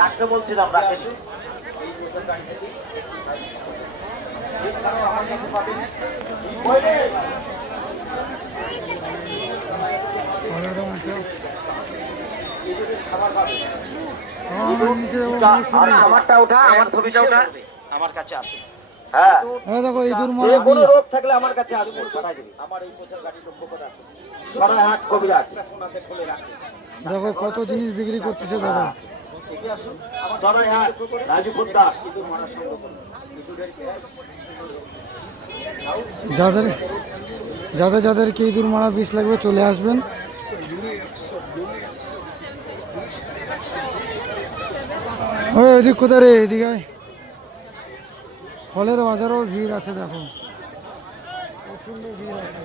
রাখতে বলছিলাম রাকেশ আমারটা ওঠা আমার ছবিটা ওঠা আমার কাছে আসে। হ্যাঁ দেখো ইঁদুর যে মারা কোনো বিষ। রোগ থাকলে আমার কাছে আসবে আমার এই পোষার গাড়ি লক্ষ্য করে আছে সরাহাট কবিরা আছে দেখো কত জিনিস বিক্রি করতেছে দেখো। সরাহাট রাজীব দাস ইঁদুর মারা সংগ্রহ করুন। যাদের যাদের যাদেরকে ইঁদুর মারা বিষ লাগবে চলে আসবেন। ওই এদিক কোথায় রে, এদিকে আয়। ফলের বাজারও ভিড় আছে দেখো, প্রচন্ড ভিড় আছে।